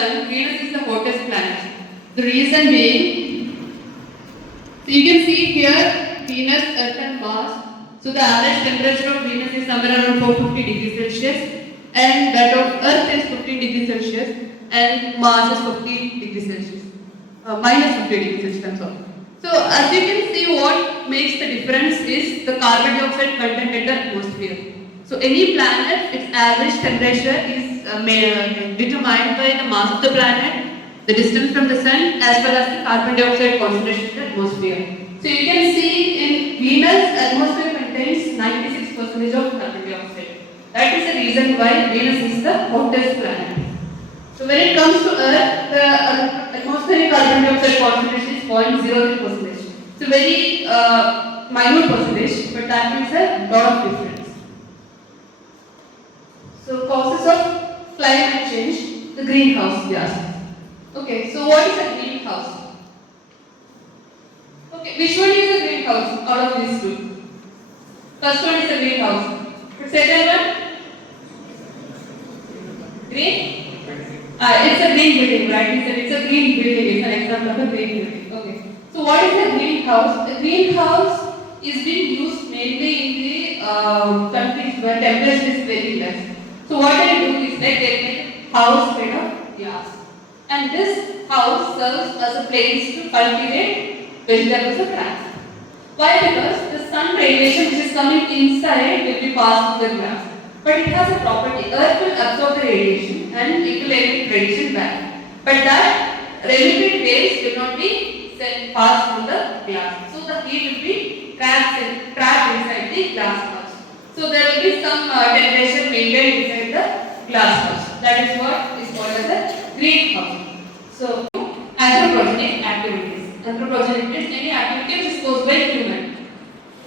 Sun, Venus is the hottest planet. The reason being, so you can see here Venus, Earth and Mars. So the average temperature of Venus is somewhere around 450 degrees Celsius and that of Earth is 15 degrees Celsius and Mars is 50 degrees Celsius. Minus 50 degrees Celsius, I'm sorry. So as you can see, what makes the difference is the carbon dioxide content in the atmosphere. So any planet, its average temperature is determined by the mass of the planet, the distance from the sun, as well as the carbon dioxide concentration in the atmosphere. So you can see in Venus, atmosphere contains 96% of carbon dioxide. That is the reason why Venus is the hottest planet. So when it comes to Earth, the atmospheric carbon dioxide concentration is 0.03%. So very minute percentage, but that makes a lot of difference. So causes of climate change, the greenhouse gas. Okay, so what is a greenhouse? Okay, which one is a greenhouse out of these two? First one is a greenhouse. The second one? Green? It's a green building, right? It's a green building. It's an example of a green building. Okay. So what is a greenhouse? A greenhouse is being used mainly in the countries where temperature is very less. So what they do is like they make house made of glass, and this house serves as a place to cultivate vegetables or plants. Why? Because the sun radiation which is coming inside will be passed through the glass. But it has a property. Earth will absorb the radiation and it will emit radiation back. But that emitted waves will not be passed through the glass. So the heat will be trapped inside the glass house. So there will be some temperature maintained inside the glass house. That is what is called as a greenhouse. So anthropogenic activities. Anthropogenic means any activity which is caused by human.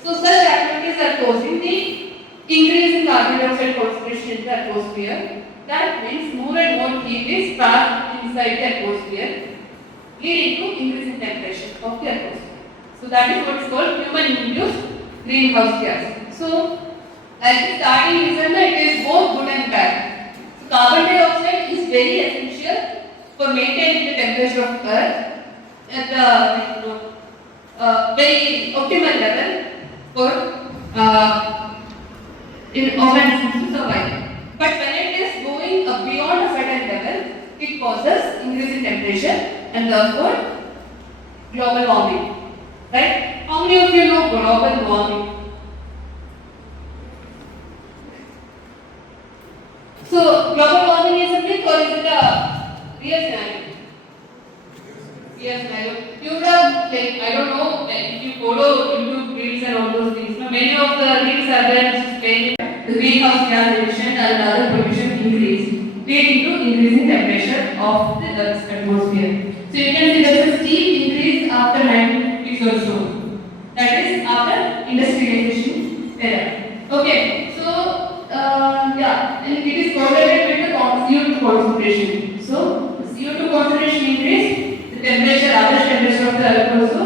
So such activities are causing the increase in carbon dioxide concentration in the atmosphere. That means more and more heat is trapped inside the atmosphere, leading to increase in temperature of the atmosphere. So that is what is called human-induced greenhouse gas. So at the starting reason, it is both good and bad. So carbon dioxide is very essential for maintaining the temperature of Earth at the very optimal level for organisms to survive. But when it is going beyond a certain level, it causes increase in temperature and therefore global warming. Right? How many of you know global warming? So global warming is a myth or is it a real scenario? Real scenario. You would have, like, I don't know, if you follow YouTube reels and all those things. Many of the reels are there which explain the greenhouse gas emission and other pollution increase, leading to increasing temperature of the Earth's atmosphere. So you can see there is a steep increase after 1950s or so. That is after industrialization era. Okay, so and it is correlated with the CO2 concentration. So the CO2 concentration increase, the temperature, average temperature of the Earth also